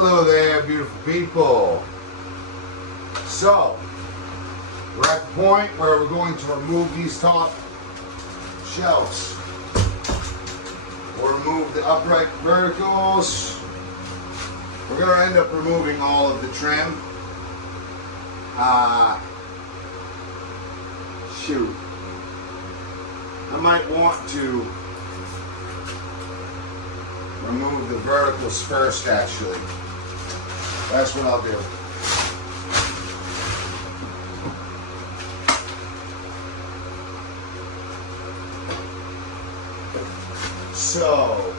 Hello there, beautiful people. So, we're at the point where we're going to remove these top shelves. We'll remove the upright verticals. We're going to end up removing all of the trim. Shoot. I might want to remove the verticals first, actually. That's what I'll do. So,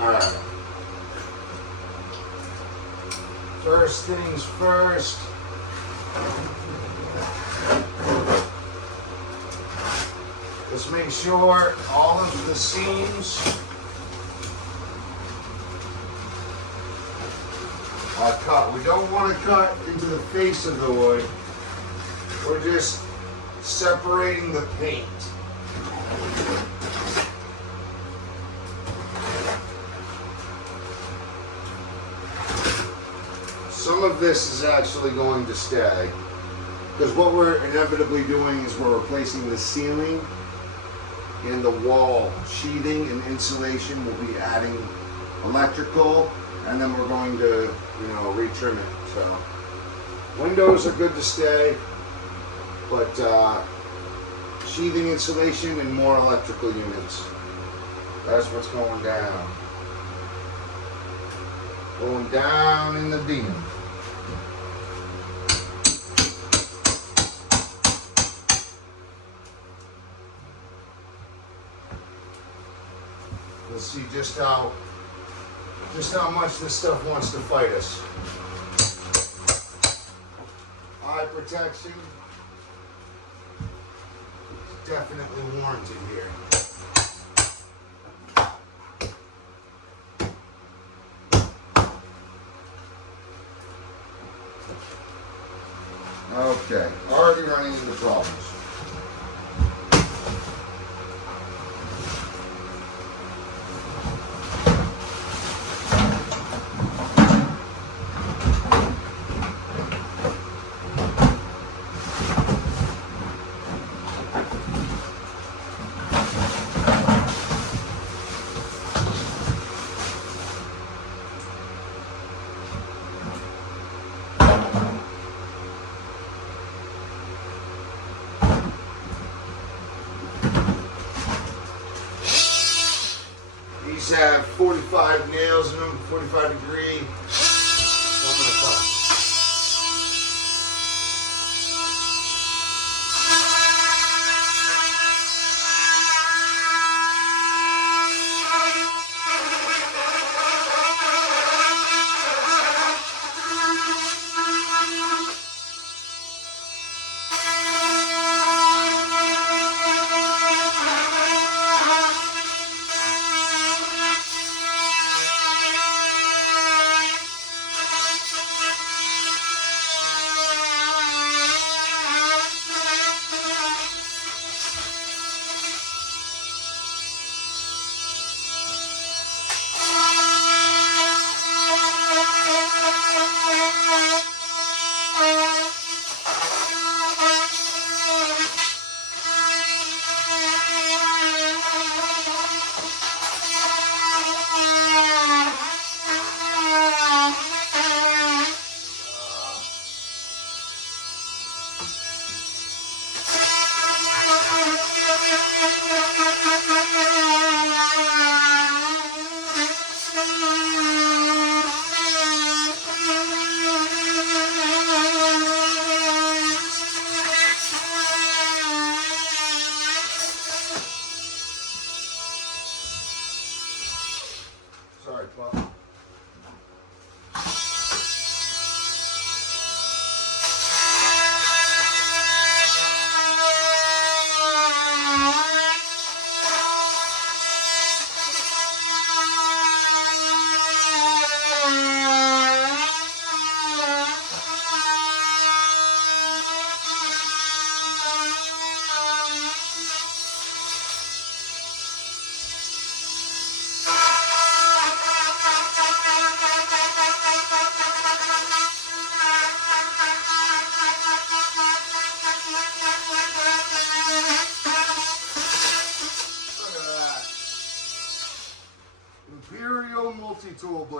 alright. First things first. Just make sure all of the seams are cut. We don't want to cut into the face of the wood. We're just separating the paint. Some of this is actually going to stay, because what we're inevitably doing is we're replacing the ceiling and the wall sheathing and insulation. We'll be adding electrical, and then we're going to, retrim it. So windows are good to stay, but sheathing, insulation, and more electrical units. That's what's going down. Going down in the demon. We'll see just how much this stuff wants to fight us. Eye protection is definitely warranted here. Okay, already running into problems. These have 45 nails in them, 45 degree. So I'm gonna cut.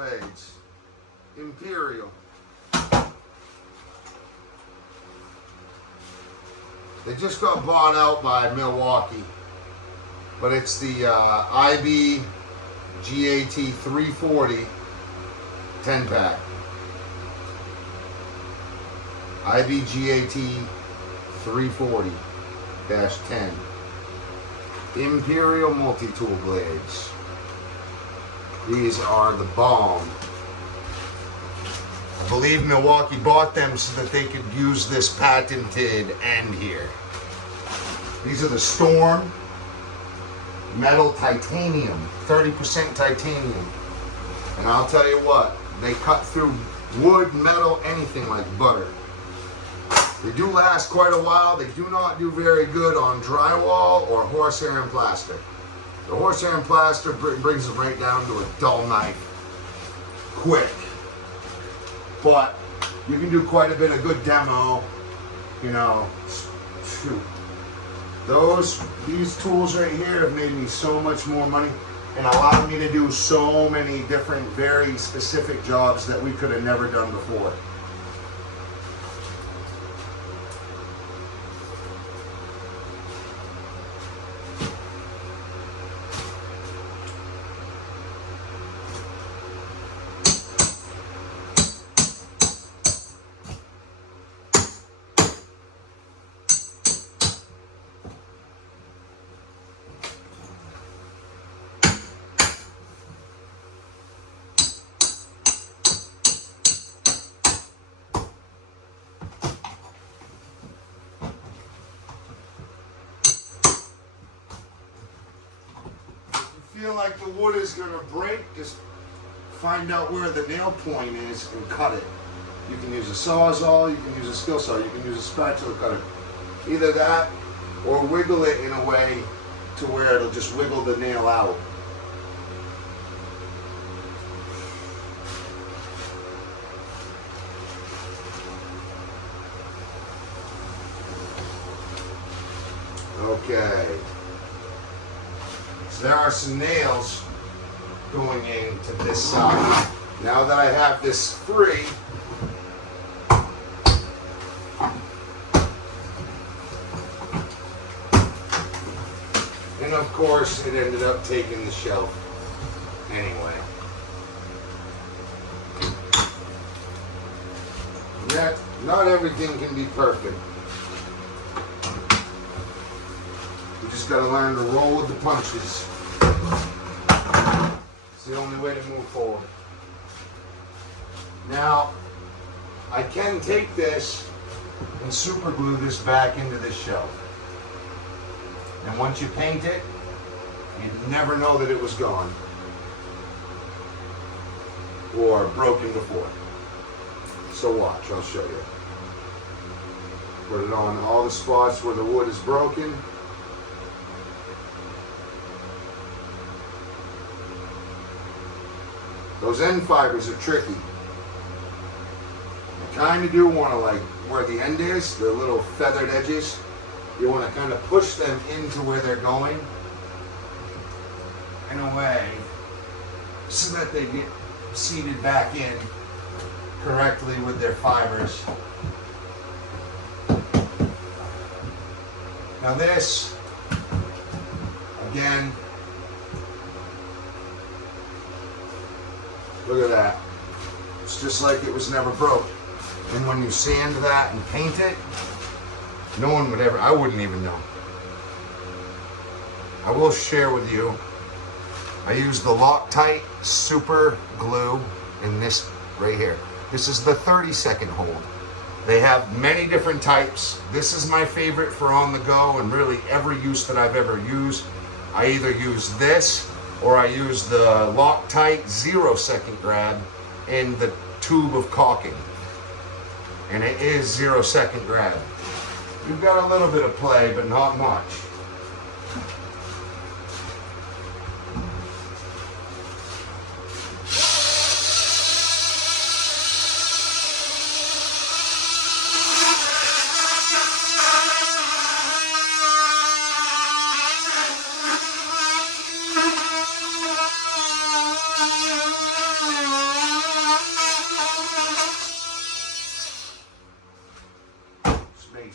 blades. Imperial. They just got bought out by Milwaukee, but it's the IB GAT 340 10 pack. IB GAT 340-10. Imperial multi-tool blades. These are the bomb. I believe Milwaukee bought them so that they could use this patented end here. These are the Storm Metal Titanium, 30% titanium. And I'll tell you what, they cut through wood, metal, anything like butter. They do last quite a while. They do not do very good on drywall or horsehair and plaster. The horsehair and plaster brings them right down to a dull knife. Quick. But you can do quite a bit of good demo, you know. Shoot. These tools right here have made me so much more money and allowed me to do so many different, very specific jobs that we could have never done before. Feel like the wood is going to break, just find out where the nail point is and cut it. You can use a sawzall, you can use a skill saw, you can use a spatula cutter. Either that or wiggle it in a way to where it'll just wiggle the nail out. Okay. So there are some nails going into this side. Now that I have this free, and of course it ended up taking the shelf anyway. Not everything can be perfect. You just got to learn to roll with the punches. It's the only way to move forward. Now, I can take this and super glue this back into this shelf. And once you paint it, you'd never know that it was gone or broken before. So watch, I'll show you. Put it on all the spots where the wood is broken. Those end fibers are tricky. You kind of do want to, like, where the end is, the little feathered edges, you want to kind of push them into where they're going in a way so that they get seated back in correctly with their fibers. Now this, again, look at that. It's just like it was never broke. And when you sand that and paint it, no one would ever, I wouldn't even know. I will share with you, I use the Loctite super glue in this right here. This is the 30-second hold. They have many different types. This is my favorite for on the go and really every use that I've ever used. I either use this or I use the Loctite 0-second grab in the tube of caulking. And it is 0-second grab. You've got a little bit of play, but not much.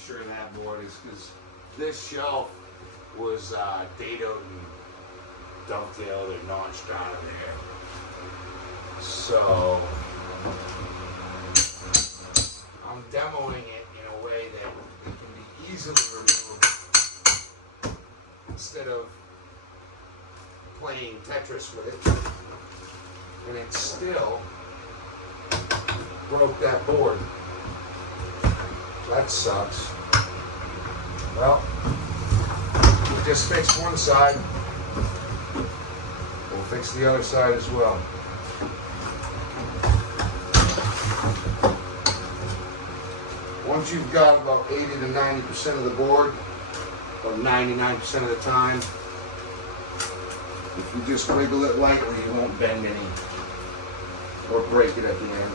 sure that board is, because this shelf was dadoed and dovetailed and notched out of there. So I'm demoing it in a way that it can be easily removed instead of playing Tetris with it. And it still broke that board. That sucks. Well, we just fixed one side. We'll fix the other side as well. Once you've got about 80 to 90% of the board, or 99% of the time, if you just wiggle it lightly, you won't bend any or break it at the end.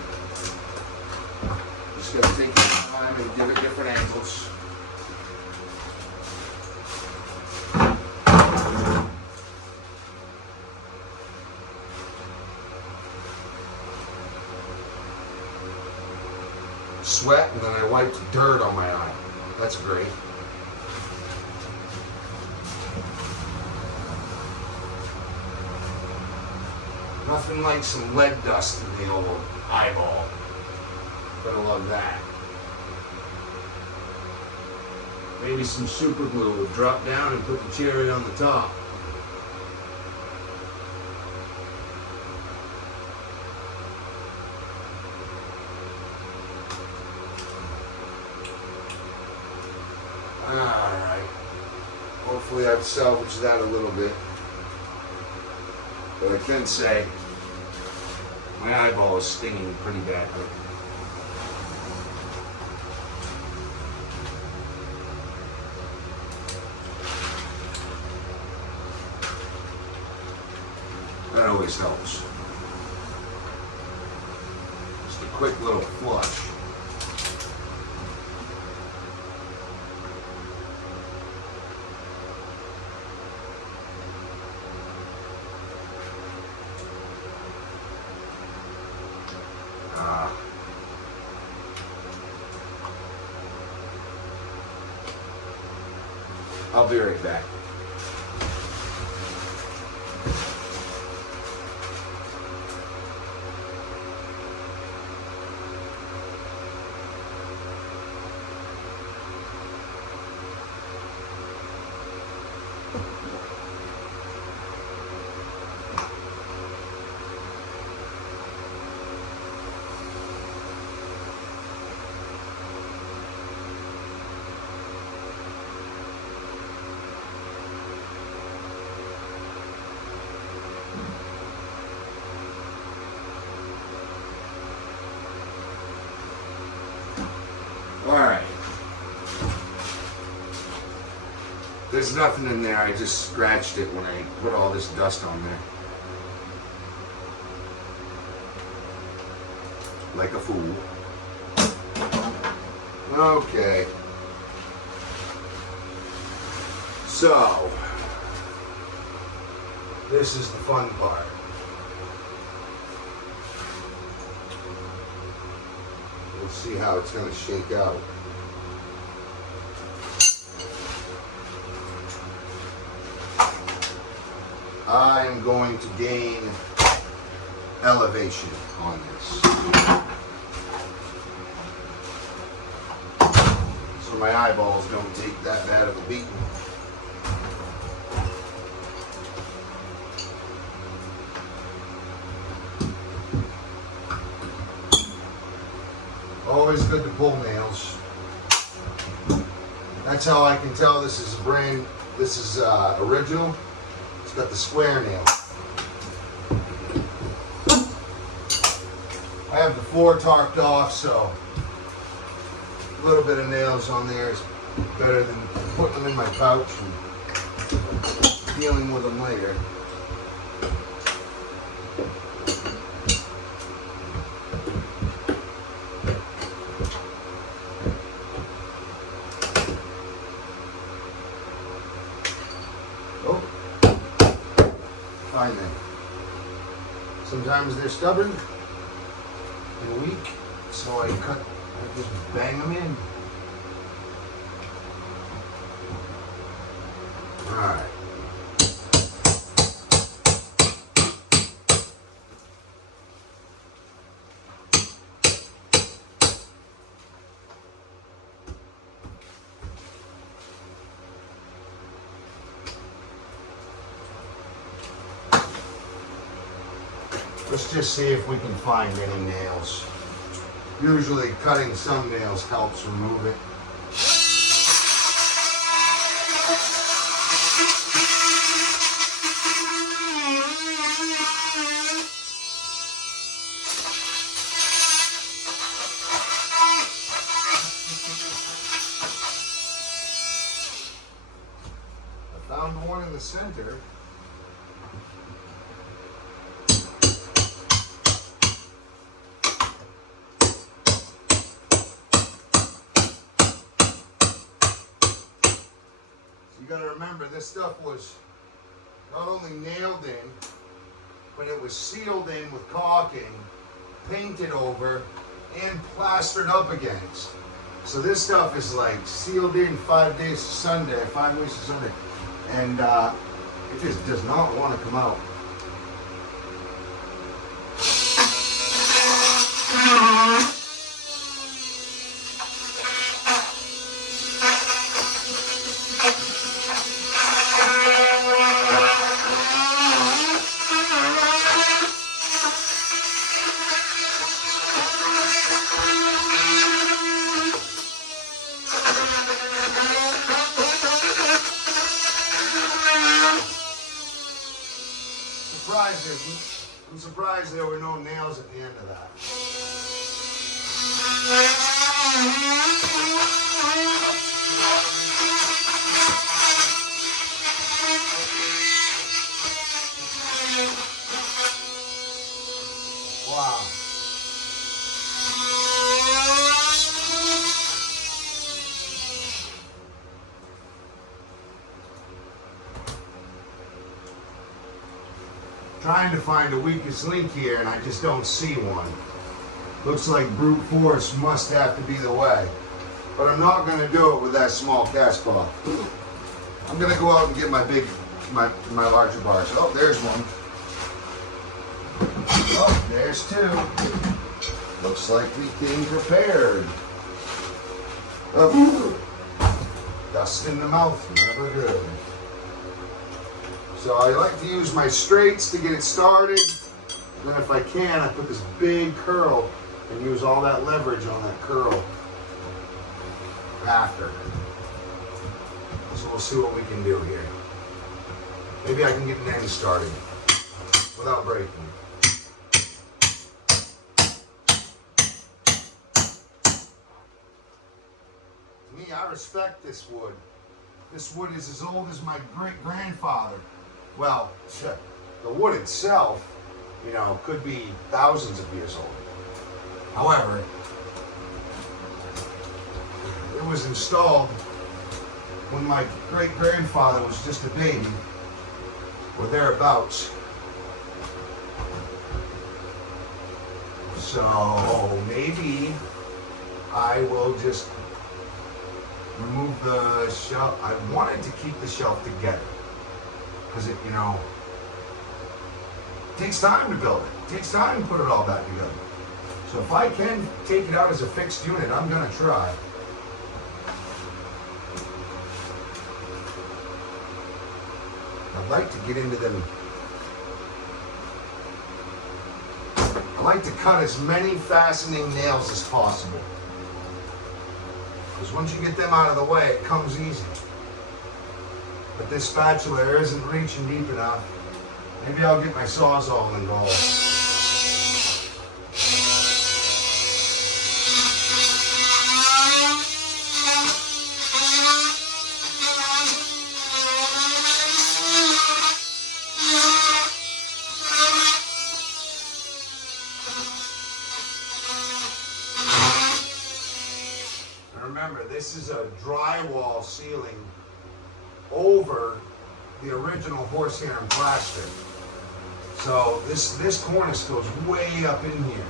Just gotta take your time and give it different angles. Sweat, and then I wiped dirt on my eye. That's great. Nothing like some lead dust in the old eyeball. Gonna love that. Maybe some super glue would drop down and put the cherry on the top. Alright. Hopefully I've salvaged that a little bit. But I can say my eyeball is stinging pretty badly. That always helps. Just a quick little flush. I'll be right back. Alright. There's nothing in there. I just scratched it when I put all this dust on there. Like a fool. Okay. So, this is the fun part. We'll see how it's going to shake out. I am going to gain elevation on this. So my eyeballs don't take that bad of a beating. Always good to pull nails. That's how I can tell this is original. It's got the square nail. I have the floor tarped off, so a little bit of nails on there is better than putting them in my pouch and dealing with them later. Fine then. Sometimes they're stubborn and weak, so I just bang them in. Alright. Let's just see if we can find any nails. Usually cutting some nails helps remove it. I found one in the center. You gotta remember, this stuff was not only nailed in, but it was sealed in with caulking, painted over, and plastered up against. So this stuff is like sealed in 5 days to Sunday, 5 weeks to Sunday, and it just does not want to come out. I'm surprised there were no nails at the end of that. Wow. Trying to find a weakest link here, and I just don't see one. Looks like brute force must have to be the way. But I'm not going to do it with that small cast cloth. I'm going to go out and get my larger bars. Oh, there's one. Oh, there's two. Looks like we came prepared. Oh, dust in the mouth, never good. So I like to use my straights to get it started. Then if I can, I put this big curl and use all that leverage on that curl after. So we'll see what we can do here. Maybe I can get an end started without breaking. Me, I respect this wood. This wood is as old as my great-grandfather. Well, the wood itself, you know, could be thousands of years old. However, it was installed when my great-grandfather was just a baby, or thereabouts. So maybe I will just remove the shelf. I wanted to keep the shelf together because it, you know, takes time to build it. It takes time to put it all back together. So if I can take it out as a fixed unit, I'm gonna try. I'd like to get into them. I like to cut as many fastening nails as possible. Because once you get them out of the way, it comes easy. But this spatula isn't reaching deep enough. Maybe I'll get my Sawzall involved. Remember, this is a drywall ceiling over the original horsehair and plaster. So this cornice goes way up in here.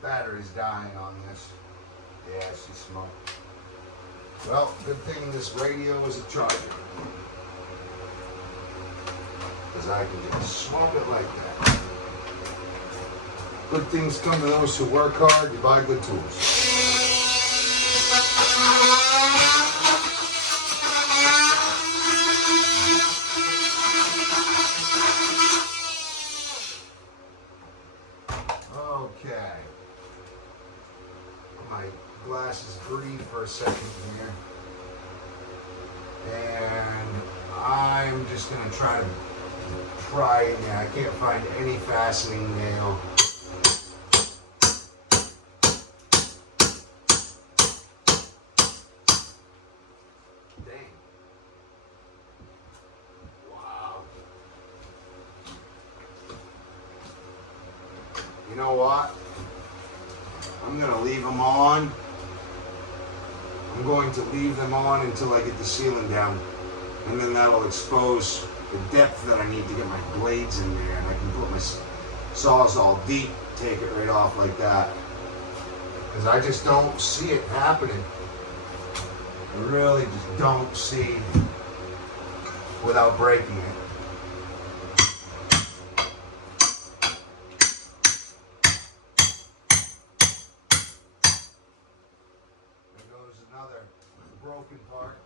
Battery's dying on this. Yeah, she's smoked. Well, good thing this radio is a charger. Because I can just swap it like that. Good things come to those who work hard, you buy good tools. Okay. My glasses breathe for a second here. And I'm just going to try in there. I can't find any fastening nail. Dang. Wow. You know what? I'm going to leave them on. I'm going to leave them on until I get the sealing down. And then that'll expose the depth that I need to get my blades in there. And I can put my sawzall deep, take it right off like that. Because I just don't see it happening. I really just don't see without breaking it. Another broken part.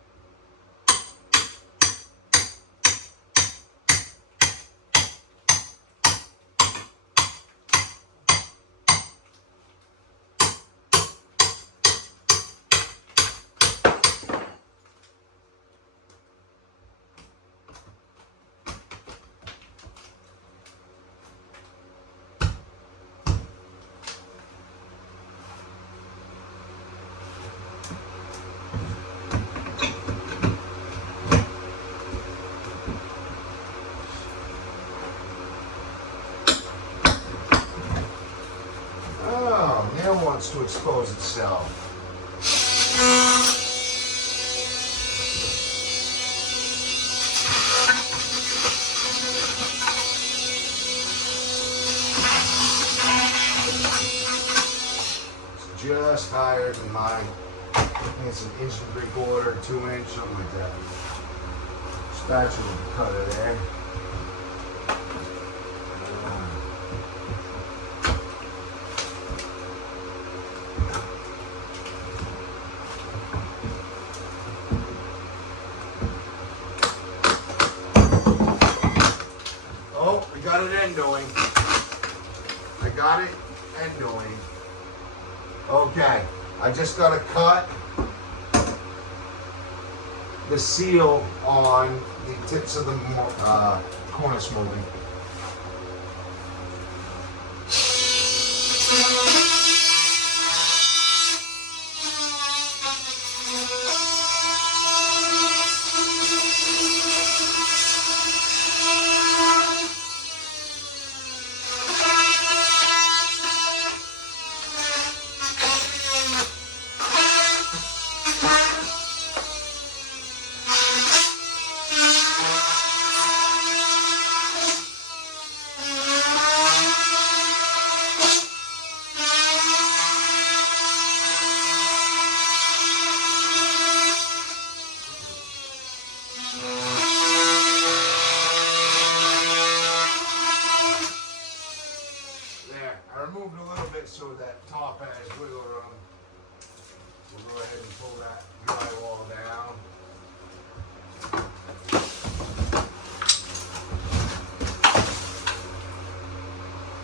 Nail wants to expose itself. It's just higher than mine. I think it's an 1.75 inches, 2 inch, something like that. Spatula will cut it there. Got it endoing. I got it endoing. Okay, I just got to cut the seal on the tips of the cornice molding. Removed a little bit so that top has wiggle room. We'll go ahead and pull that drywall down.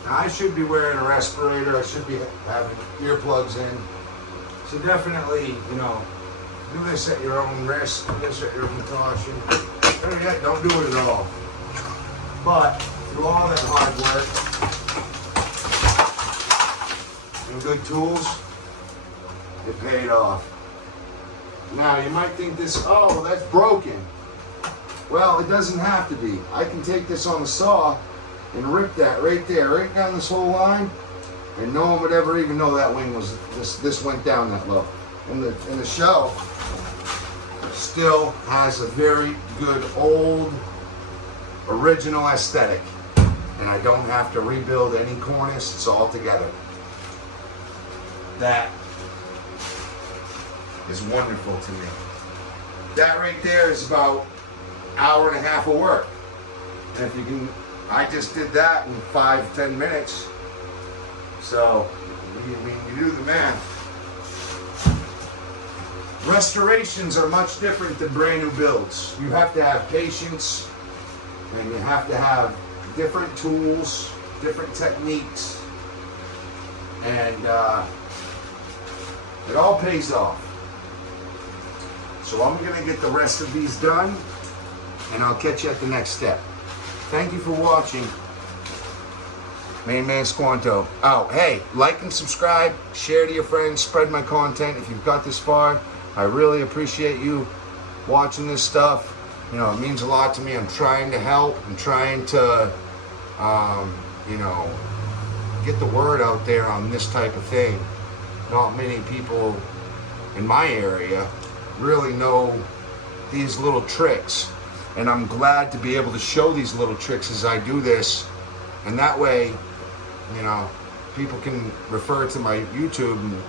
Now I should be wearing a respirator. I should be having earplugs in. So definitely, you know, do this at your own risk. Do this at your own caution. Better yet, don't do it at all. But through all that hard work, good tools, it paid off. Now you might think this, oh, that's broken. Well, it doesn't have to be. I can take this on the saw and rip that right there, right down this whole line, and no one would ever even know that wing was, this went down that low. And the shell still has a very good old original aesthetic. And I don't have to rebuild any cornice, it's all together. That is wonderful to me. That right there is about an hour and a half of work. And if you can, I just did that in 5-10 minutes. So, you do the math. Restorations are much different than brand new builds. You have to have patience, and you have to have different tools, different techniques, and it all pays off. So I'm going to get the rest of these done, and I'll catch you at the next step. Thank you for watching. Main Man Squanto out. Hey, like and subscribe, share to your friends, spread my content if you've got this far. I really appreciate you watching this stuff. You know, it means a lot to me. I'm trying to help. I'm trying to, you know, get the word out there on this type of thing. Not many people in my area really know these little tricks. And I'm glad to be able to show these little tricks as I do this. And that way, you know, people can refer to my YouTube and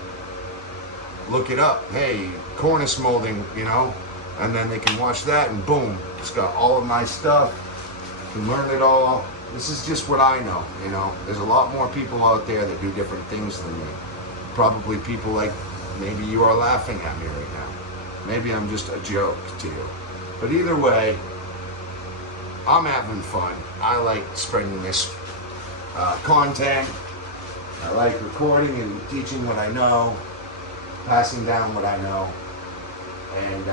look it up. Hey, cornice molding, you know, and then they can watch that and boom, it's got all of my stuff. You can learn it all. This is just what I know, you know. There's a lot more people out there that do different things than me. Probably people like maybe you are laughing at me right now. Maybe I'm just a joke to you. But either way, I'm having fun. I like spreading this content. I like recording and teaching what I know, passing down what I know. And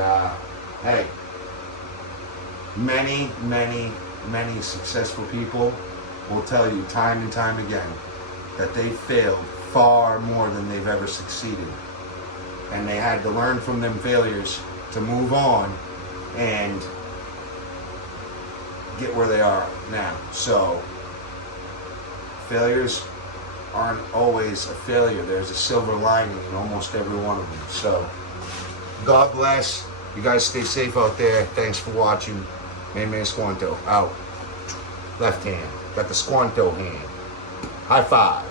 hey, many successful people will tell you time and time again that they failed far more than they've ever succeeded. And they had to learn from them failures to move on and get where they are now. So failures aren't always a failure. There's a silver lining in almost every one of them. So God bless. You guys stay safe out there. Thanks for watching. Main Man Squanto out. Left hand. Got the Squanto hand. High five.